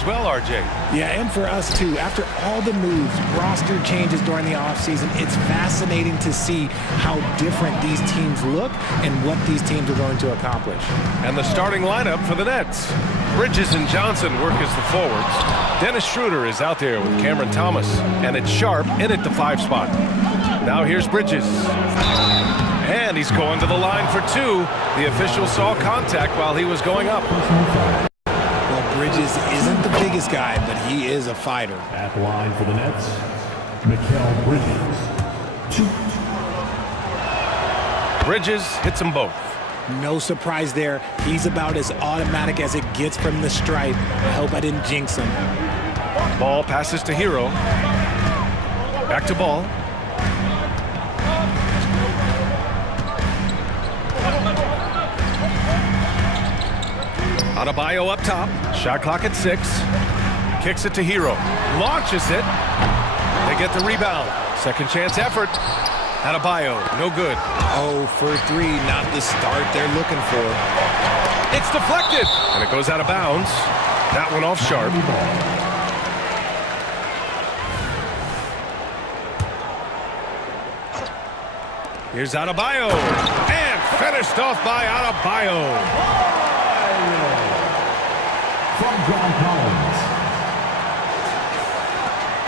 as well, RJ. Yeah, and for us too. After all the moves, roster changes during the offseason, it's fascinating to see how different these teams look and what these teams are going to accomplish. And the starting lineup for the Nets. Bridges and Johnson work as the forwards. Dennis Schroeder is out there with Cameron Thomas, and it's Sharp in at the 5 spot. Now here's Bridges. And he's going to the line for 2. The official saw contact while he was going up. Well, Bridges isn't the biggest guy, but he is a fighter. At the line for the Nets, Mikal Bridges. Bridges hits them both. No surprise there. He's about as automatic as it gets from the stripe. I hope I didn't jinx him. Ball passes to Hero. Back to Ball. Adebayo up top. Shot clock at 6. Kicks it to Hero. Launches it. They get the rebound. Second chance effort. Adebayo, no good. 0 for 3, not the start they're looking for. It's deflected. And it goes out of bounds. That one off Sharp. Here's Adebayo. And finished off by Adebayo. From John Collins.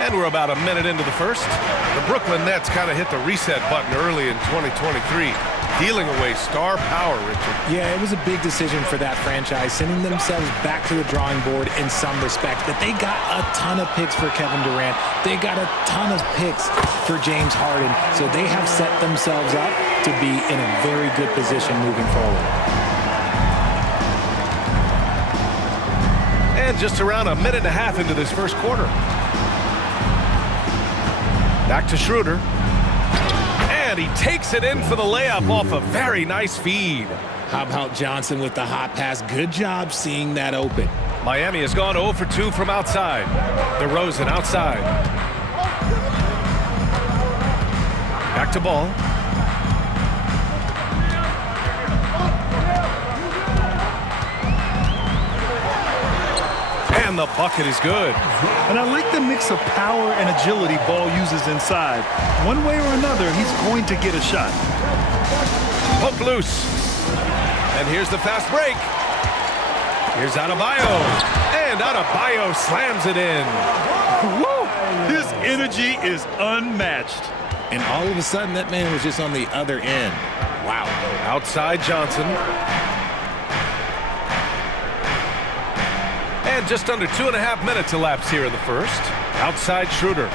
And we're about a minute into the first. The Brooklyn Nets kind of hit the reset button early in 2023, dealing away star power, Richard. Yeah, it was a big decision for that franchise, sending themselves back to the drawing board in some respect. But they got a ton of picks for Kevin Durant. They got a ton of picks for James Harden. So they have set themselves up to be in a very good position moving forward. And just around a minute and a half into this first quarter. Back to Schroeder. And he takes it in for the layup off a very nice feed. How about Johnson with the hot pass? Good job seeing that open. Miami has gone 0 for 2 from outside. DeRozan outside. Back to Ball. And the bucket is good. And I like the mix of power and agility Ball uses inside. One way or another, he's going to get a shot. Poke loose. And here's the fast break. Here's Adebayo. And Adebayo slams it in. Woo! His energy is unmatched. And all of a sudden, that man was just on the other end. Wow. Outside Johnson. And just under 2.5 minutes elapsed here in the first. Outside Schroeder.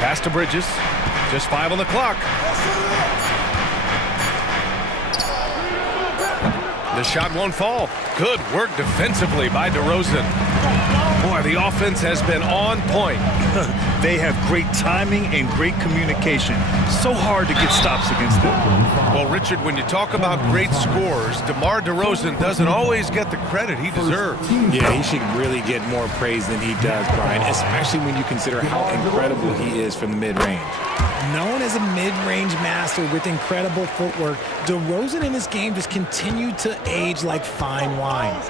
Pass to Bridges. Just 5 on the clock. The shot won't fall. Good work defensively by DeRozan. Boy, the offense has been on point. They have great timing and great communication. So hard to get stops against them. Well, Richard, when you talk about great scorers, DeMar DeRozan doesn't always get the credit he deserves. Yeah, he should really get more praise than he does, Brian, especially when you consider how incredible he is from the mid-range. Known as a mid-range master with incredible footwork, DeRozan in this game just continued to age like fine wine.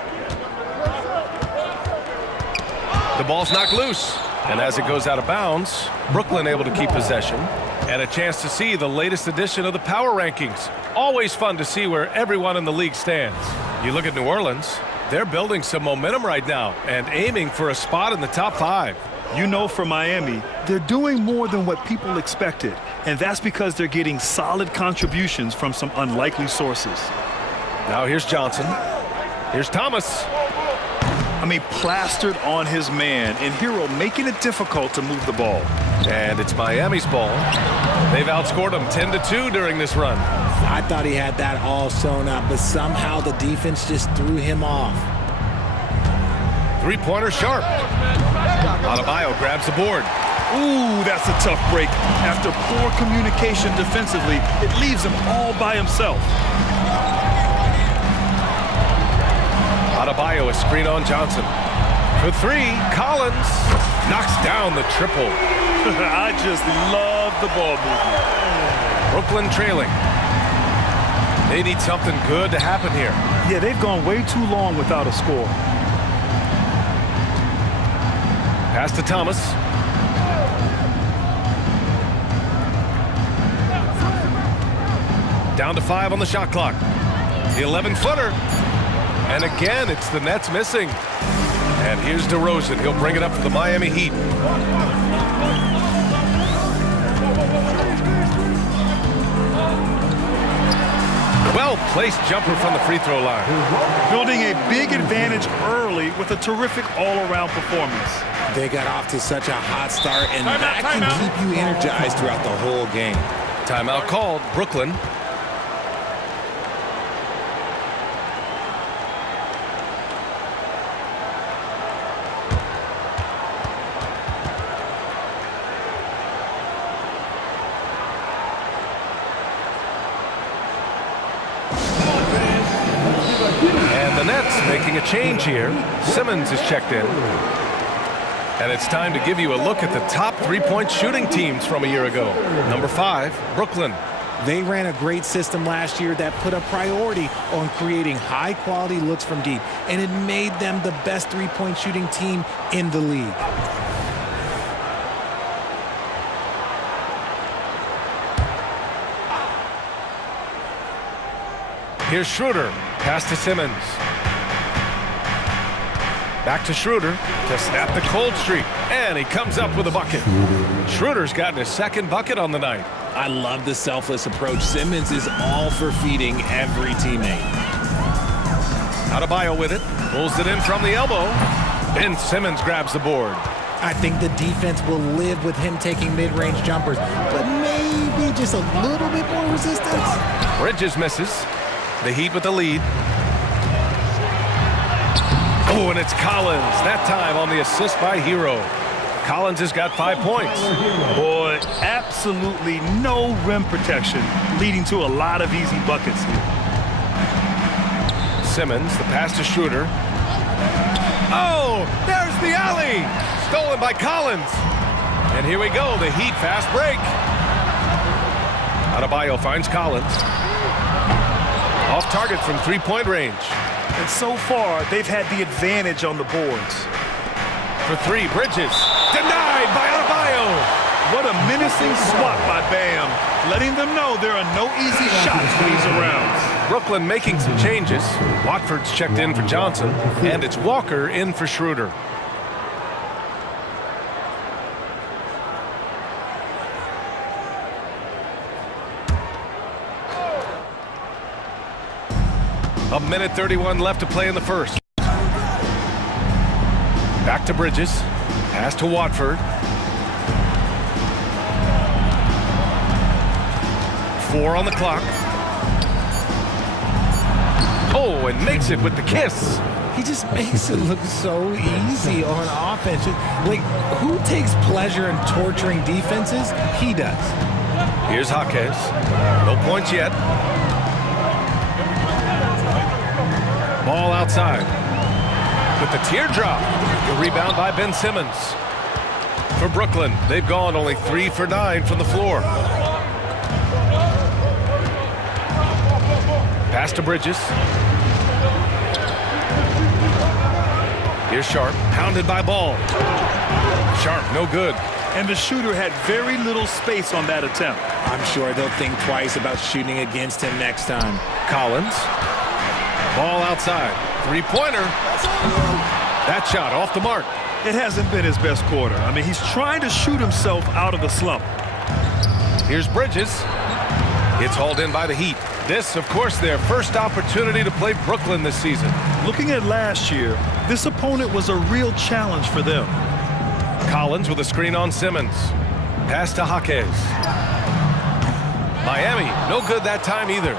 The ball's knocked loose. And as it goes out of bounds, Brooklyn able to keep possession. And a chance to see the latest edition of the power rankings. Always fun to see where everyone in the league stands. You look at New Orleans, they're building some momentum right now and aiming for a spot in the top 5. You know, for Miami, they're doing more than what people expected. And that's because they're getting solid contributions from some unlikely sources. Now here's Johnson. Here's Thomas. I mean, plastered on his man, and Hero making it difficult to move the ball. And it's Miami's ball. They've outscored them 10-2 during this run. I thought he had that all sewn up, but somehow the defense just threw him off. Three-pointer Sharp. Adebayo grabs the board. Ooh, that's a tough break. After poor communication defensively, it leaves him all by himself. Adebayo a screen on Johnson. For 3, Collins knocks down the triple. I just love the ball movement. Brooklyn trailing. They need something good to happen here. Yeah, they've gone way too long without a score. Pass to Thomas. Down to 5 on the shot clock. The 11-footer. And again, it's the Nets missing. And here's DeRozan. He'll bring it up for the Miami Heat. Well-placed jumper from the free throw line. Building a big advantage early with a terrific all-around performance. They got off to such a hot start, and that can keep you energized throughout the whole game. Timeout called. Brooklyn. And the Nets making a change here. Simmons is checked in. And it's time to give you a look at the top three-point shooting teams from a year ago. Number 5, Brooklyn. They ran a great system last year that put a priority on creating high-quality looks from deep, and it made them the best three-point shooting team in the league. Here's Schroeder. Pass to Simmons. Back to Schroeder to snap the cold streak. And he comes up with a bucket. Schroeder's gotten his second bucket on the night. I love the selfless approach. Simmons is all for feeding every teammate. Adebayo with it. Pulls it in from the elbow. Ben Simmons grabs the board. I think the defense will live with him taking mid-range jumpers, but maybe just a little bit more resistance. Bridges misses. The Heat with the lead. Oh, and it's Collins. That time on the assist by Hero. Collins has got 5 points. Boy, absolutely no rim protection, leading to a lot of easy buckets here. Simmons, the pass to Schroeder. Oh, there's the alley. Stolen by Collins. And here we go, the Heat fast break. Adebayo finds Collins. Off target from three-point range. And so far, they've had the advantage on the boards. For 3, Bridges. Denied by Adebayo. What a menacing swat by Bam, letting them know there are no easy shots when he's around. Brooklyn making some changes. Watford's checked in for Johnson, and it's Walker in for Schroeder. A minute 31 left to play in the first. Back to Bridges. Pass to Watford. 4 on the clock. Oh, and makes it with the kiss. He just makes it look so easy on offense. Like, who takes pleasure in torturing defenses? He does. Here's Jaquez. No points yet. Ball outside. With the teardrop. The rebound by Ben Simmons. For Brooklyn, they've gone only 3 for 9 from the floor. Pass to Bridges. Here's Sharp, pounded by Ball. Sharp, no good. And the shooter had very little space on that attempt. I'm sure they'll think twice about shooting against him next time. Collins. Ball outside. Three-pointer. That shot off the mark. It hasn't been his best quarter. I mean, he's trying to shoot himself out of the slump. Here's Bridges. It's hauled in by the Heat. This, of course, their first opportunity to play Brooklyn this season. Looking at last year, this opponent was a real challenge for them. Collins with a screen on Simmons. Pass to Jaquez. Miami, no good that time either.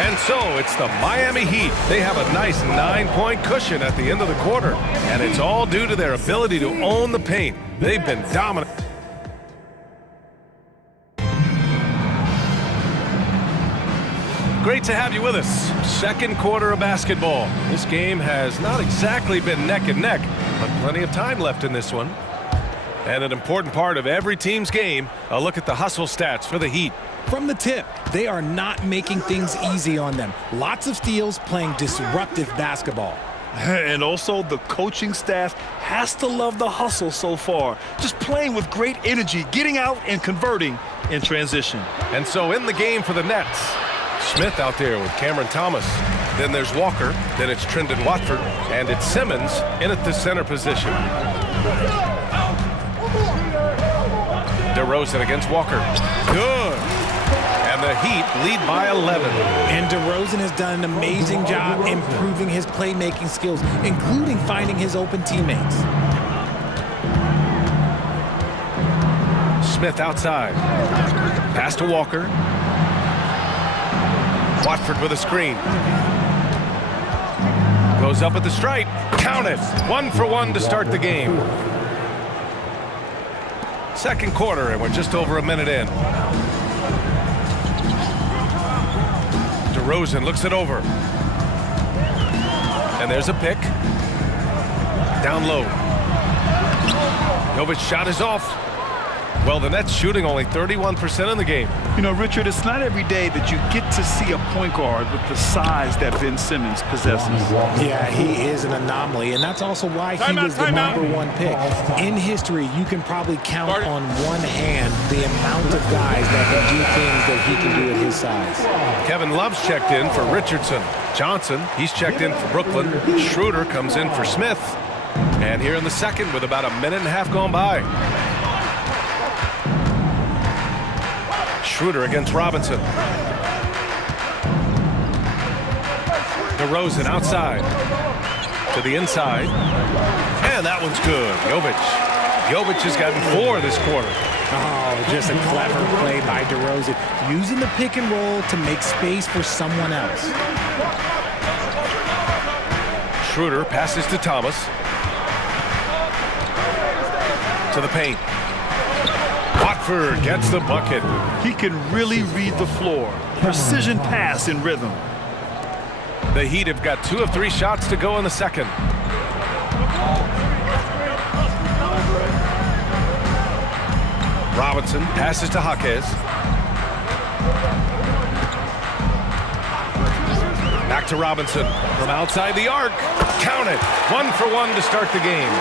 And so it's the Miami Heat. They have a nice 9-point cushion at the end of the quarter. And it's all due to their ability to own the paint. They've been dominant. Great to have you with us. Second quarter of basketball. This game has not exactly been neck and neck, but plenty of time left in this one. And an important part of every team's game, a look at the hustle stats for the Heat. From the tip, they are not making things easy on them. Lots of steals, playing disruptive basketball. And also, the coaching staff has to love the hustle so far. Just playing with great energy, getting out and converting in transition. And so in the game for the Nets, Smith out there with Cameron Thomas. Then there's Walker. Then it's Trendon Watford. And it's Simmons in at the center position. DeRozan against Walker. Good. And the Heat lead by 11. And DeRozan has done an amazing job improving his playmaking skills, including finding his open teammates. Smith outside. Pass to Walker. Watford with a screen. Goes up at the stripe. Count it. 1 for 1 to start the game. Second quarter, and we're just over a minute in. DeRozan looks it over. And there's a pick. Down low. Jovic's shot is off. Well, the Nets shooting only 31% in the game. You know, Richard, it's not every day that you get to see a point guard with the size that Ben Simmons possesses. Yeah, he is an anomaly, and that's also why he was the #1 pick. In history, you can probably count on one hand the amount of guys that can do things that he can do at his size. Kevin Love's checked in for Richardson. Johnson, he's checked in for Brooklyn. Schroeder comes in for Smith. And here in the second with about a minute and a half gone by. Schroeder against Robinson. DeRozan outside. To the inside. And that one's good. Jovic has gotten 4 this quarter. Oh, just a clever play by DeRozan, using the pick and roll to make space for someone else. Schroeder passes to Thomas. To the paint. Watford gets the bucket. He can really read the floor. Precision pass in rhythm. The Heat have got 2 of 3 shots to go in the second. Robinson passes to Jaquez. Back to Robinson from outside the arc. Count it. 1 for 1 to start the game.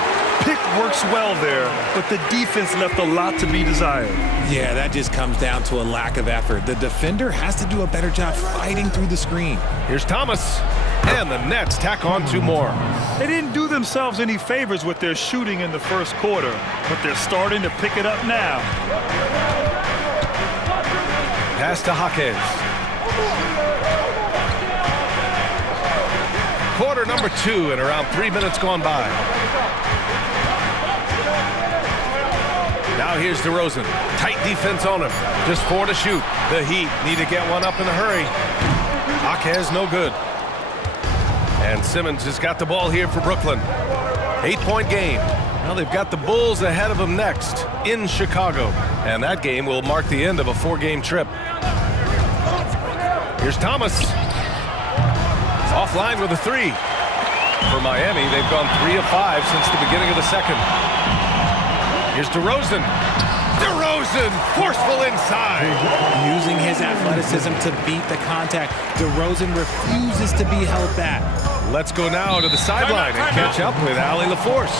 Pick works well there, but the defense left a lot to be desired. Yeah, that just comes down to a lack of effort. The defender has to do a better job fighting through the screen. Here's Thomas. And the Nets tack on 2 more. They didn't do themselves any favors with their shooting in the first quarter, but they're starting to pick it up now. Pass to Jaquez. Quarter number 2 and around 3 minutes gone by. Now here's DeRozan. Tight defense on him. Just 4 to shoot. The Heat need to get one up in a hurry. Jaquez no good. And Simmons has got the ball here for Brooklyn. 8-point game. Now they've got the Bulls ahead of them next in Chicago. And that game will mark the end of a 4-game trip. Here's Thomas. Offline with a 3. For Miami, they've gone 3 of 5 since the beginning of the second. Here's DeRozan. DeRozan, forceful inside. Using his athleticism to beat the contact, DeRozan refuses to be held back. Let's go now to the sideline and catch up with Allie LaForce.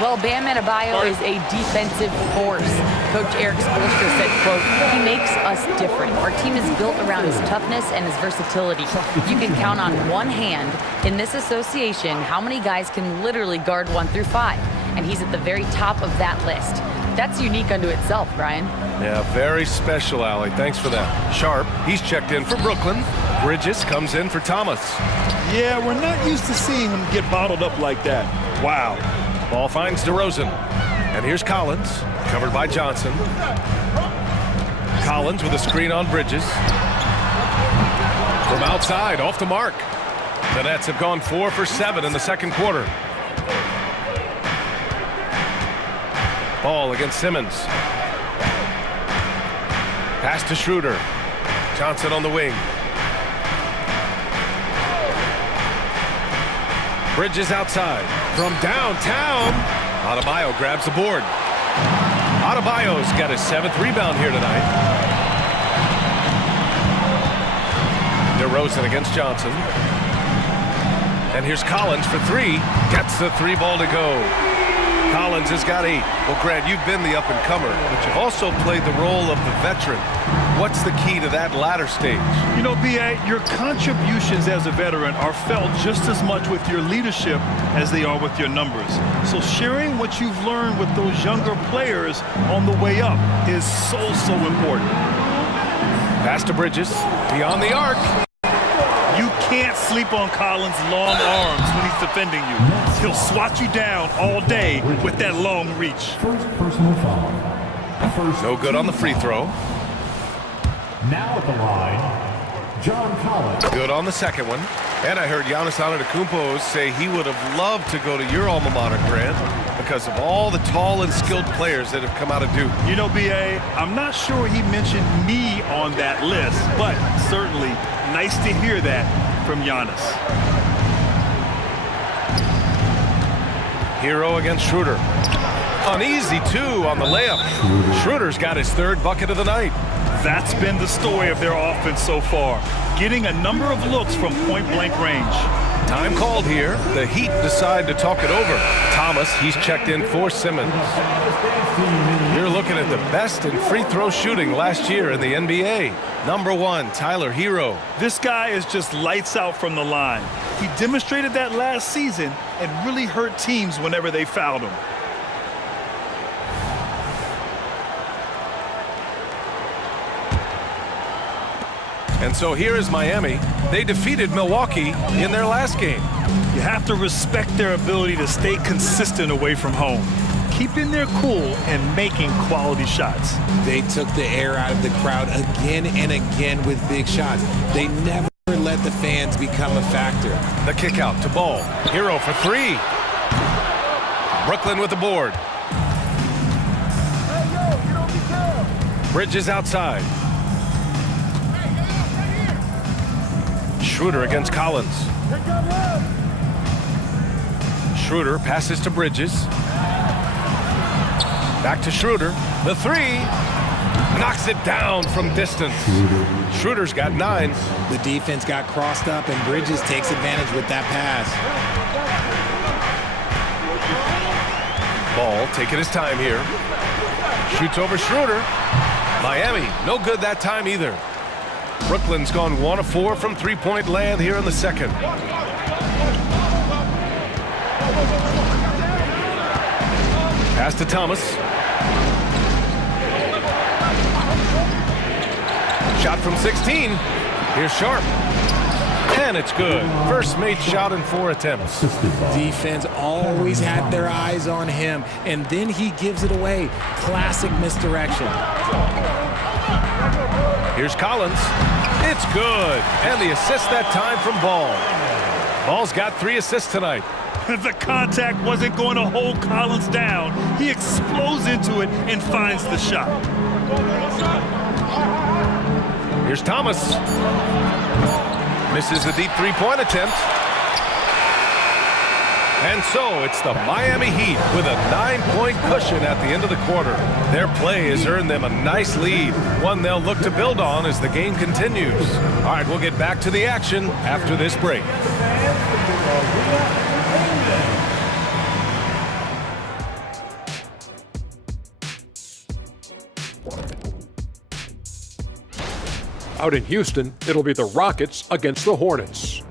Well, Bam Adebayo is a defensive force. Coach Eric Spoelstra said, quote, "He makes us different. Our team is built around his toughness and his versatility. You can count on one hand in this association how many guys can literally guard 1 through 5. And he's at the very top of that list. That's unique unto itself, Brian." Yeah, very special, Allie. Thanks for that. Sharp, he's checked in for Brooklyn. Bridges comes in for Thomas. Yeah, we're not used to seeing him get bottled up like that. Wow. Ball finds DeRozan. And here's Collins, covered by Johnson. Collins with a screen on Bridges. From outside, off the mark. The Nets have gone 4 for 7 in the second quarter. Ball against Simmons. Pass to Schroeder. Johnson on the wing. Bridges outside. From downtown, Adebayo grabs the board. Adebayo's got his 7th rebound here tonight. DeRozan against Johnson. And here's Collins for three. Gets the three ball to go. Collins has got 8. Well, Grant, you've been the up-and-comer, but you've also played the role of the veteran. What's the key to that latter stage? You know, B.A., your contributions as a veteran are felt just as much with your leadership as they are with your numbers. So sharing what you've learned with those younger players on the way up is so important. Pass to Bridges, beyond the arc. You can't sleep on Collins' long arms when he's defending you. He'll swat you down all day with that long reach. First personal foul. No good on the free throw. Now at the line, John Collins. Good on the second one. And I heard Giannis Antetokounmpo say he would have loved to go to your alma mater, Grant, because of all the tall and skilled players that have come out of Duke. You know, B.A., I'm not sure he mentioned me on that list, but certainly nice to hear that from Giannis. Hero against Schroeder. An easy 2 on the layup. Schroeder's got his 3rd bucket of the night. That's been the story of their offense so far, getting a number of looks from point-blank range. Time called here. The Heat decide to talk it over. Thomas, he's checked in for Simmons. You're looking at the best in free throw shooting last year in the NBA. Number 1, Tyler Hero. This guy is just lights out from the line. He demonstrated that last season and really hurt teams whenever they fouled him. And so here is Miami. They defeated Milwaukee in their last game. You have to respect their ability to stay consistent away from home, keeping their cool and making quality shots. They took the air out of the crowd again and again with big shots. They never let the fans become a factor. The kick out to Ball. Hero for 3. Brooklyn with the board. Bridges outside. Schroeder against Collins. Schroeder passes to Bridges. Back to Schroeder. The 3. Knocks it down from distance. Schroeder's got 9. The defense got crossed up, and Bridges takes advantage with that pass. Ball taking his time here. Shoots over Schroeder. Miami, no good that time either. Brooklyn's gone 1 of 4 from three-point land here in the second. Pass to Thomas. Shot from 16. Here's Sharp. And it's good. First made shot in 4 attempts. Defense always had their eyes on him, and then he gives it away. Classic misdirection. Here's Collins. It's good. And the assist that time from Ball. Ball's got 3 assists tonight. The contact wasn't going to hold Collins down. He explodes into it and finds the shot. Here's Thomas. Misses the deep three-point attempt. And so it's the Miami Heat with a 9-point cushion at the end of the quarter. Their play has earned them a nice lead, one they'll look to build on as the game continues. All right, we'll get back to the action after this break. Out in Houston, it'll be the Rockets against the Hornets.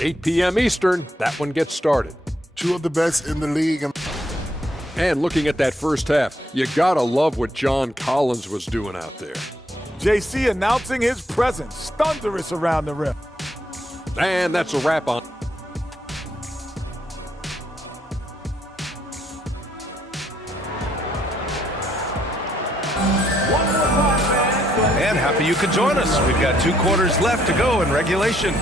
8 p.m. Eastern, that one gets started. 2 of the best in the league. And looking at that first half, you gotta love what John Collins was doing out there. JC announcing his presence, thunderous around the rim. And that's a wrap on. And happy you could join us. We've got 2 quarters left to go in regulation.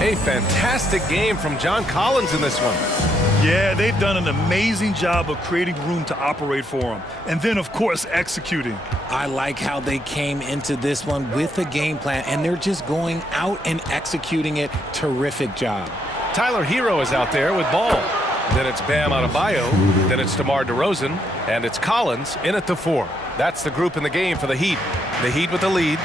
A fantastic game from John Collins in this one. Yeah, they've done an amazing job of creating room to operate for him. And then, of course, executing. I like how they came into this one with a game plan, and they're just going out and executing it. Terrific job. Tyler Hero is out there with Ball. Then it's Bam Adebayo. Then it's DeMar DeRozan. And it's Collins in at the 4. That's the group in the game for the Heat. The Heat with the lead.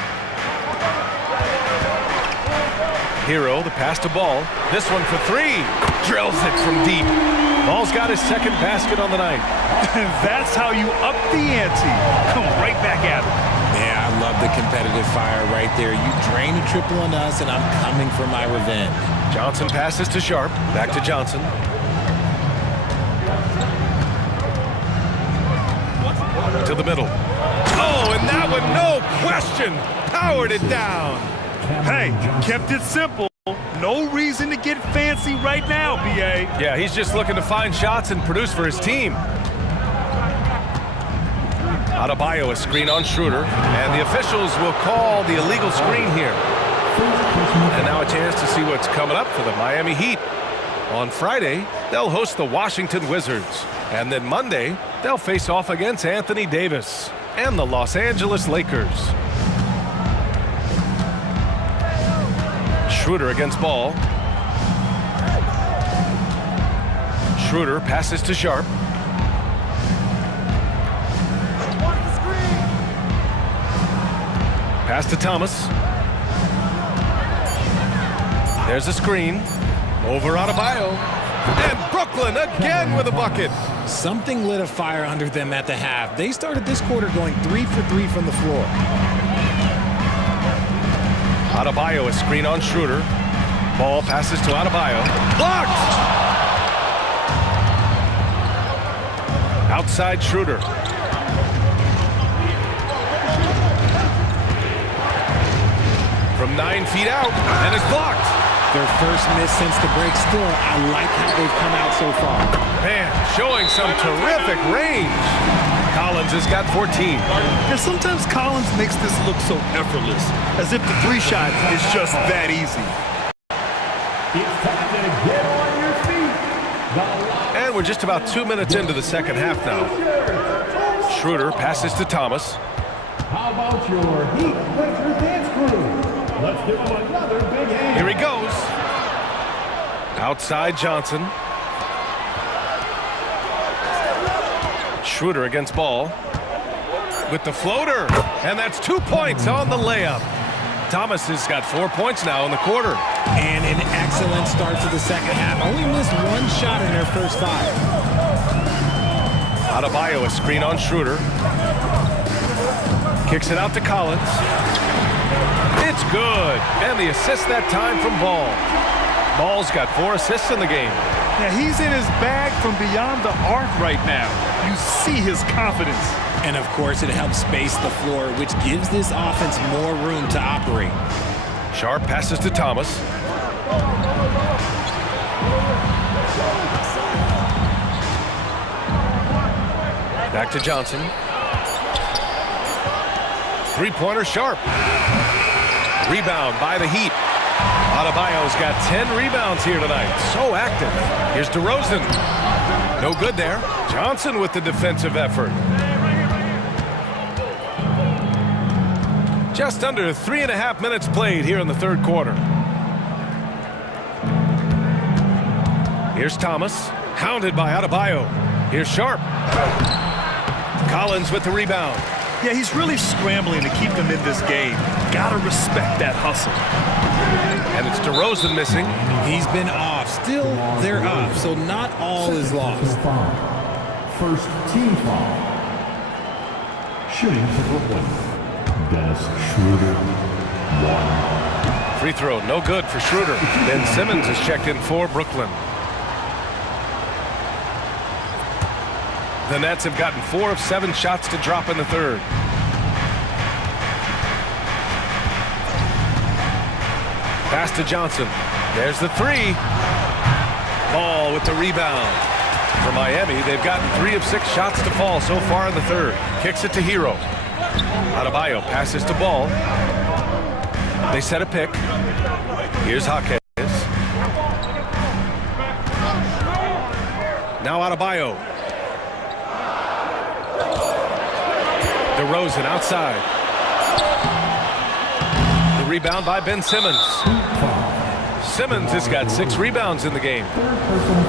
Hero, the pass to Ball. This one for three. Drills it from deep. Ball's got his second basket on the night. And that's how you up the ante. Come right back at him. Yeah, I love the competitive fire right there. You drain a triple on us, and I'm coming for my revenge. Johnson passes to Sharp. Back to Johnson. To the middle. Oh, and that one, no question, powered it down. Hey, kept it simple. No reason to get fancy right now, B.A. Yeah, he's just looking to find shots and produce for his team. Adebayo, a screen on Schroeder, and the officials will call the illegal screen here. And now a chance to see what's coming up for the Miami Heat. On Friday, they'll host the Washington Wizards. And then Monday, they'll face off against Anthony Davis and the Los Angeles Lakers. Schroeder against Ball. Schroeder passes to Sharp. Pass to Thomas. There's a screen. Over Adebayo. And Brooklyn again with a bucket. Something lit a fire under them at the half. They started this quarter going 3 for 3 from the floor. Adebayo, a screen on Schroeder. Ball passes to Adebayo. Blocked! Outside Schroeder. From 9 feet out, and it's blocked. Their first miss since the break. Still, I like how they've come out so far. Man, showing some terrific range. Collins has got 14. And sometimes Collins makes this look so effortless, as if the three shot is just that easy. It's time to get on your feet. And we're just about 2 minutes into the second half now. Schroeder passes to Thomas. How about your Heat Quaker dance crew? Let's give them another big hand. Here he goes. Outside Johnson. Schroeder against Ball. With the floater. And that's 2 points on the layup. Thomas has got 4 points now in the quarter. And an excellent start to the second half. Only missed one shot in their first 5. Adebayo, a screen on Schroeder. Kicks it out to Collins. It's good. And the assist that time from Ball. Ball's got 4 assists in the game. Yeah, he's in his bag from beyond the arc right now. You see his confidence. And of course, it helps space the floor, which gives this offense more room to operate. Sharp passes to Thomas. Back to Johnson. Three-pointer Sharp. Rebound by the Heat. Adebayo's got 10 rebounds here tonight. So active. Here's DeRozan. No good there. Johnson with the defensive effort. Just under 3.5 minutes played here in the third quarter. Here's Thomas. Hounded by Adebayo. Here's Sharp. Collins with the rebound. Yeah, he's really scrambling to keep them in this game. Gotta respect that hustle. And it's DeRozan missing. He's been off. Still, they're up, so not all is lost. First team foul. Shooting for Brooklyn. Dennis Schroeder, 1. Free throw, no good for Schroeder. Ben Simmons is checked in for Brooklyn. The Nets have gotten 4 of 7 shots to drop in the third. Pass to Johnson. There's the 3. Ball with the rebound. For Miami, they've gotten 3 of 6 shots to fall so far in the third. Kicks it to Hero. Adebayo passes to Ball. They set a pick. Here's Jaquez. Now Adebayo. DeRozan outside. The rebound by Ben Simmons. Simmons has got 6 rebounds in the game.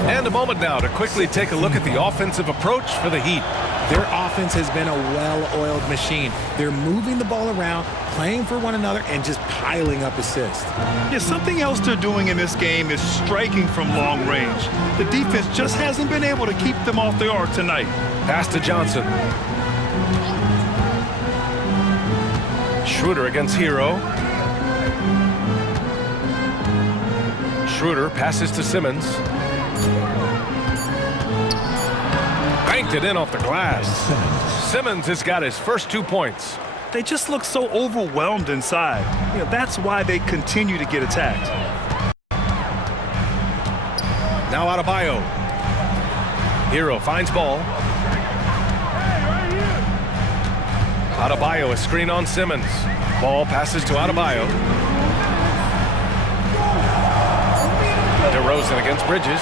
And a moment now to quickly take a look at the offensive approach for the Heat. Their offense has been a well-oiled machine. They're moving the ball around, playing for one another, and just piling up assists. Yeah, something else they're doing in this game is striking from long range. The defense just hasn't been able to keep them off the arc tonight. Pass to Johnson. Schroeder against Hero. Schroeder passes to Simmons. Banked it in off the glass. Simmons has got his first 2 points. They just look so overwhelmed inside. You know, that's why they continue to get attacked. Now Adebayo. Hero finds ball. Adebayo, a screen on Simmons. Ball passes to Adebayo. DeRozan against Bridges.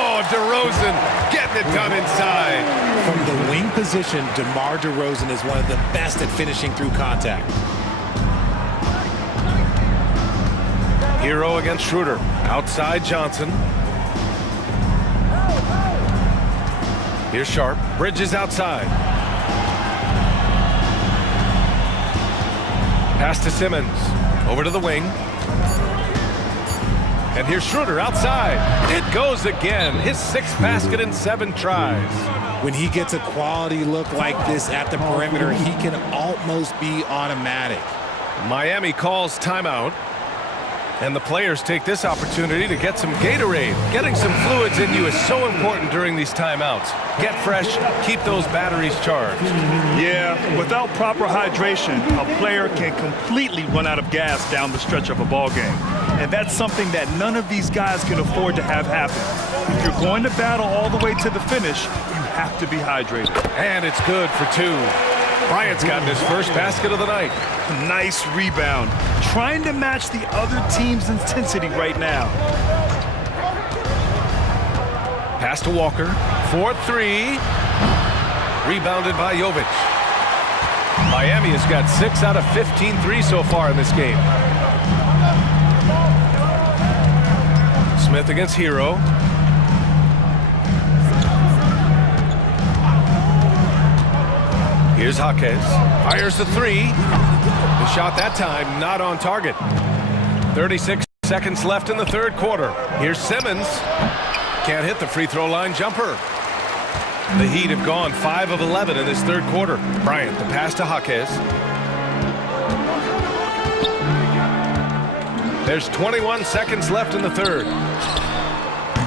Oh, DeRozan getting it done inside. From the wing position, DeMar DeRozan is one of the best at finishing through contact. Hero against Schroeder. Outside Johnson. Here's Sharp. Bridges outside. Pass to Simmons. Over to the wing. And here's Schroeder outside. It goes again. His 6th basket in 7 tries. When he gets a quality look like this at the perimeter, he can almost be automatic. Miami calls timeout. And the players take this opportunity to get some Gatorade. Getting some fluids in you is so important during these timeouts. Get fresh, keep those batteries charged. Yeah, without proper hydration, a player can completely run out of gas down the stretch of a ball game. And that's something that none of these guys can afford to have happen. If you're going to battle all the way to the finish, you have to be hydrated. And it's good for 2. Bryant's gotten his first basket of the night. Nice rebound. Trying to match the other team's intensity right now. Pass to Walker. 4-3. Rebounded by Jovic. Miami has got 6 out of 15 threes so far in this game. Smith against Hero. Here's Jaquez. Fires the 3. The shot that time not on target. 36 seconds left in the 3rd quarter. Here's Simmons. Can't hit the free throw line jumper. The Heat have gone 5 of 11 in this 3rd quarter. Bryant, the pass to Jaquez. There's 21 seconds left in the 3rd.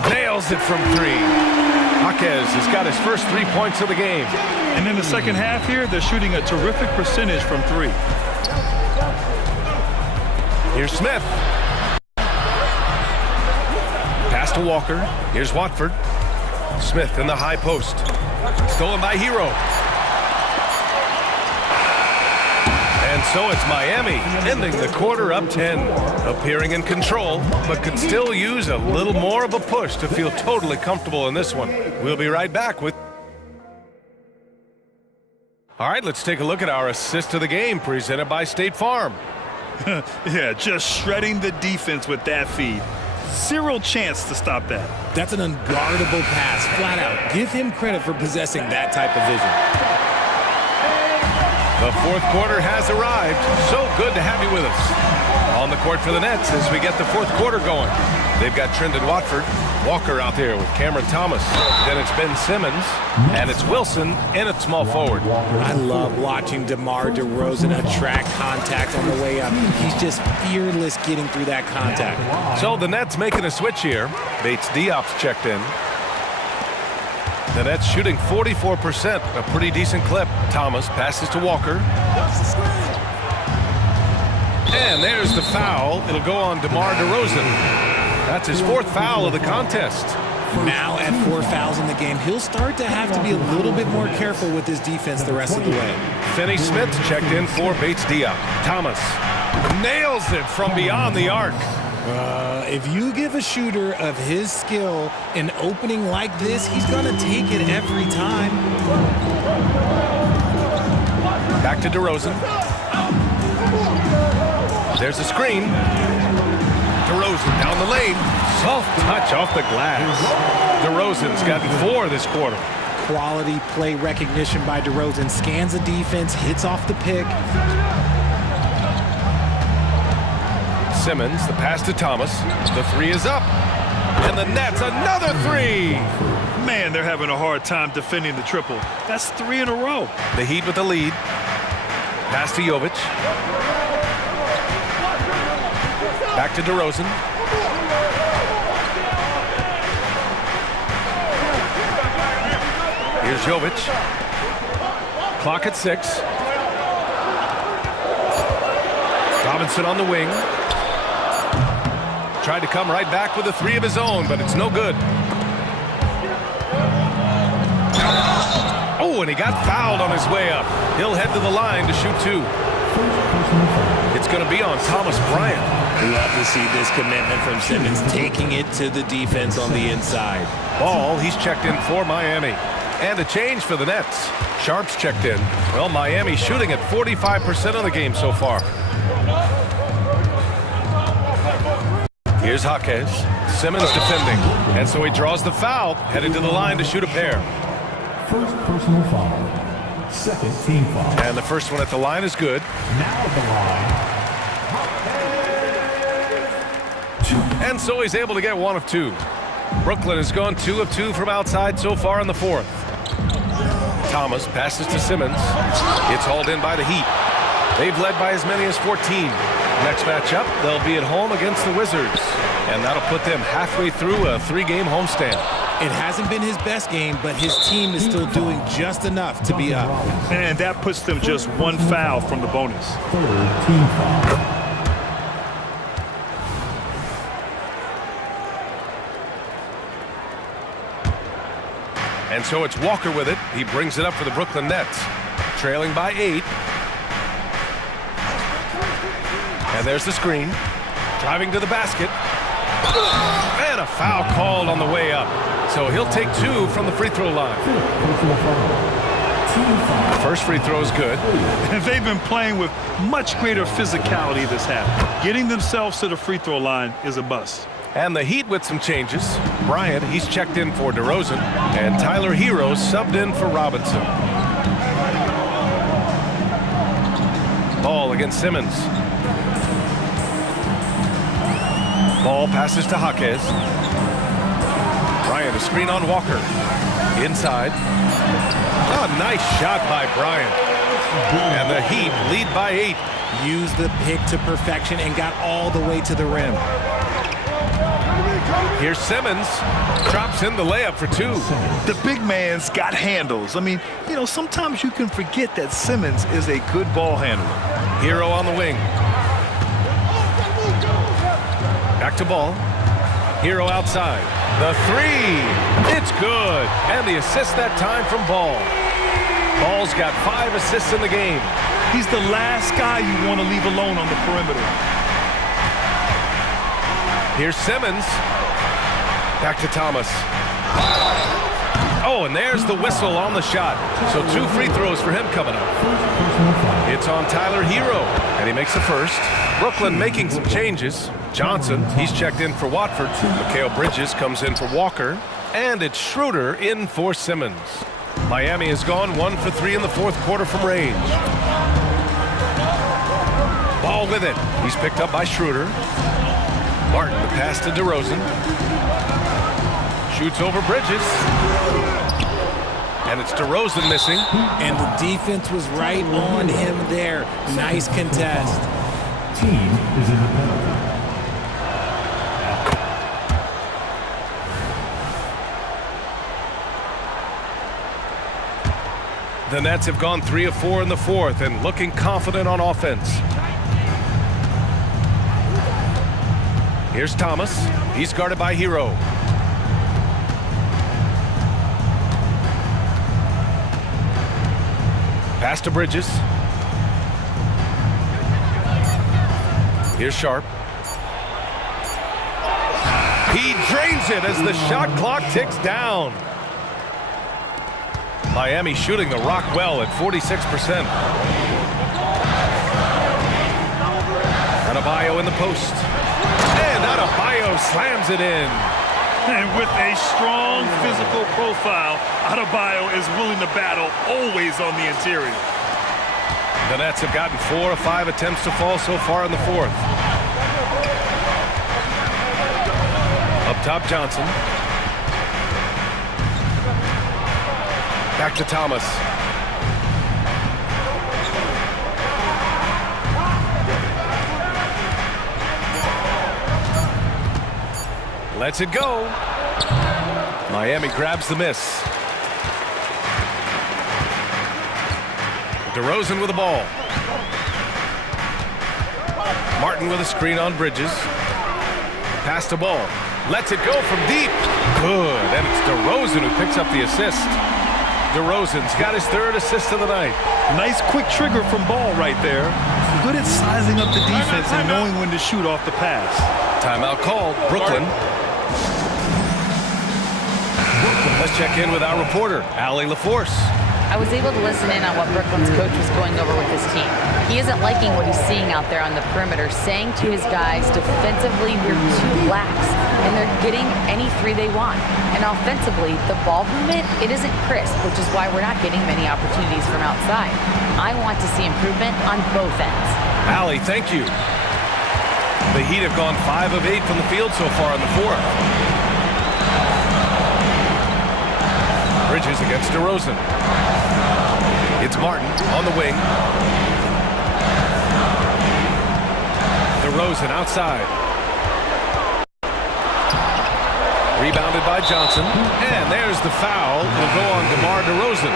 Nails it from 3. Jaquez has got his first 3 points of the game. And in the second half here, they're shooting a terrific percentage from 3. Here's Smith. Pass to Walker. Here's Watford. Smith in the high post. Stolen by Hero. And so it's Miami ending the quarter up 10. Appearing in control, but could still use a little more of a push to feel totally comfortable in this one. We'll be right back with... All right, let's take a look at our assist of the game presented by State Farm. Yeah, just shredding the defense with that feed. Zero chance to stop that. That's an unguardable pass, flat out. Give him credit for possessing that type of vision. The 4th quarter has arrived. So good to have you with us. On the court for the Nets as we get the 4th quarter going. They've got Trendon Watford, Walker out there with Cameron Thomas. Then it's Ben Simmons, and it's Wilson in at small forward. I love watching DeMar DeRozan attract contact on the way up. He's just fearless getting through that contact. So the Nets making a switch here. Bates Diop's checked in. The Nets shooting 44%, a pretty decent clip. Thomas passes to Walker. And there's the foul. It'll go on DeMar DeRozan. That's his 4th foul of the contest. Now at 4 fouls in the game, he'll start to have to be a little bit more careful with his defense the rest of the way. Finney Smith checked in for Bates Diop. Thomas nails it from beyond the arc. If you give a shooter of his skill an opening like this, he's going to take it every time. Back to DeRozan. There's a screen. DeRozan down the lane. Soft touch off the glass. DeRozan's gotten 4 this quarter. quality play recognition by DeRozan. Scans the defense, hits off the pick. Simmons, the pass to Thomas. The three is up. And the Nets, another three. Man, they're having a hard time defending the triple. That's 3 in a row. The Heat with the lead. Pass to Jovic. Back to DeRozan. Here's Jovic. Clock at 6. Robinson on the wing. Tried to come right back with a three of his own, but it's no good. Oh, and he got fouled on his way up. He'll head to the line to shoot 2. It's going to be on Thomas Bryant. Love to see this commitment from Simmons, taking it to the defense on the inside. Ball, he's checked in for Miami. And a change for the Nets. Sharp's checked in. Well, Miami shooting at 45% of the game so far. Here's Jaquez. Simmons defending. And so he draws the foul, headed to the line to shoot a pair. First personal foul. Second team foul. And the first one at the line is good. Now at the line. And so he's able to get 1 of 2. Brooklyn has gone 2 of 2 from outside so far in the 4th. Thomas passes to Simmons. It's hauled in by the Heat. They've led by as many as 14. Next matchup, they'll be at home against the Wizards. And that'll put them halfway through a 3-game homestand. It hasn't been his best game, but his team is still doing just enough to be up. And that puts them just 1 foul from the bonus. Third team foul. And so it's Walker with it. He brings it up for the Brooklyn Nets. Trailing by 8. And there's the screen. Driving to the basket. And a foul called on the way up. So he'll take 2 from the free throw line. First free throw is good. And they've been playing with much greater physicality this half. Getting themselves to the free throw line is a bust. And the Heat with some changes. Bryant, he's checked in for DeRozan. And Tyler Hero subbed in for Robinson. Ball against Simmons. Ball passes to Jaquez. Bryant, a screen on Walker. Inside. Oh, nice shot by Bryant. And the Heat lead by 8. Used the pick to perfection and got all the way to the rim. Here's Simmons. Drops in the layup for 2. The big man's got handles. I mean, you know, sometimes you can forget that Simmons is a good ball handler. Hero on the wing. Back to Ball. Hero outside. The 3. It's good. And the assist that time from Ball. Ball's got 5 assists in the game. He's the last guy you want to leave alone on the perimeter. Here's Simmons. Back to Thomas. Oh, and there's the whistle on the shot. So 2 free throws for him coming up. It's on Tyler Hero, and he makes the first. Brooklyn making some changes. Johnson, he's checked in for Watford. Mikal Bridges comes in for Walker. And it's Schroeder in for Simmons. Miami has gone 1 for 3 in the 4th quarter from range. Ball with it. He's picked up by Schroeder. Martin, the pass to DeRozan. Shoots over Bridges. And it's DeRozan missing. And the defense was right on him there. Nice contest. Team is in the penalty. The Nets have gone 3 of 4 in the 4th and looking confident on offense. Here's Thomas. He's guarded by Hero. Pass to Bridges. Here's Sharp. He drains it as the shot clock ticks down. Miami shooting the rock well at 46%. Adebayo in the post. And Adebayo slams it in. And with a strong physical profile, Adebayo is willing to battle, always on the interior. The Nets have gotten 4 of 5 attempts to fall so far in the fourth. Up top, Johnson. Back to Thomas. Lets it go. Miami grabs the miss. DeRozan with the ball. Martin with a screen on Bridges. Pass the ball. Lets it go from deep. Good. And it's DeRozan who picks up the assist. DeRozan's got his 3rd assist of the night. Nice quick trigger from Ball right there. Good at sizing up the defense and knowing when to shoot off the pass. Timeout called. Brooklyn. Let's check in with our reporter, Allie LaForce. I was able to listen in on what Brooklyn's coach was going over with his team. He isn't liking what he's seeing out there on the perimeter, saying to his guys, defensively, you're too lax, and they're getting any 3 they want. And offensively, the ball movement, it isn't crisp, which is why we're not getting many opportunities from outside. I want to see improvement on both ends. Allie, thank you. The Heat have gone 5 of 8 from the field so far in the fourth. Bridges against DeRozan. It's Martin on the wing. DeRozan outside. Rebounded by Johnson. And there's the foul. Will go on DeMar DeRozan.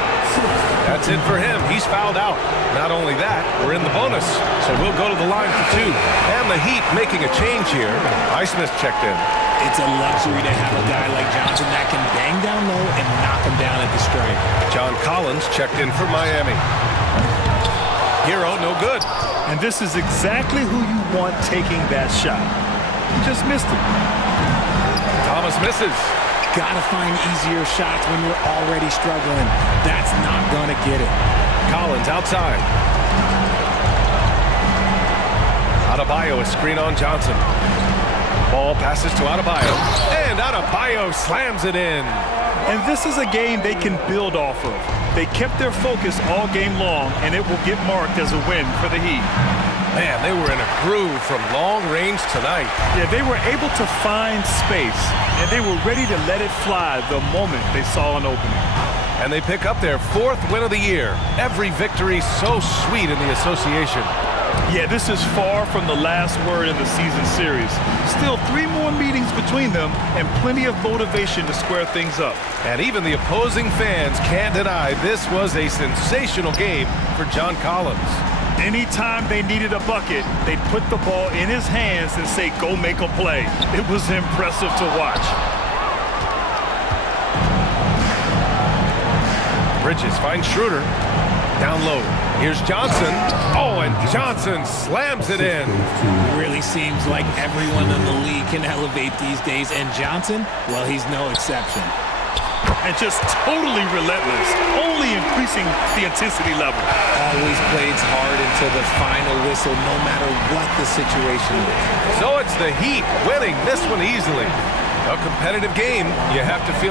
That's it for him. He's fouled out. Not only that, we're in the bonus. So we'll go to the line for 2. And the Heat making a change here. Highsmith checked in. It's a luxury to have a guy like Johnson that can bang down low and knock him down at the stripe. John Collins checked in for Miami. Hero, no good. And this is exactly who you want taking that shot. He just missed it. Thomas misses. Gotta find easier shots when you're already struggling. That's not gonna get it. Collins outside. Adebayo a screen on Johnson. Ball passes to Adebayo, and Adebayo slams it in. And this is a game they can build off of. They kept their focus all game long, and it will get marked as a win for the Heat. Man, they were in a groove from long range tonight. Yeah, they were able to find space, and they were ready to let it fly the moment they saw an opening. And they pick up their 4th win of the year. Every victory so sweet in the association. Yeah, this is far from the last word in the season series. Still 3 more meetings between them and plenty of motivation to square things up. And even the opposing fans can't deny this was a sensational game for John Collins. Anytime they needed a bucket, they'd put the ball in his hands and say, go make a play. It was impressive to watch. Bridges finds Schroeder. Down low. Here's Johnson. Oh, and Johnson slams it in. Really seems like everyone in the league can elevate these days. And Johnson, well, he's no exception. And just totally relentless, only increasing the intensity level. Always plays hard until the final whistle, no matter what the situation is. So it's the Heat winning this one easily. A competitive game. You have to feel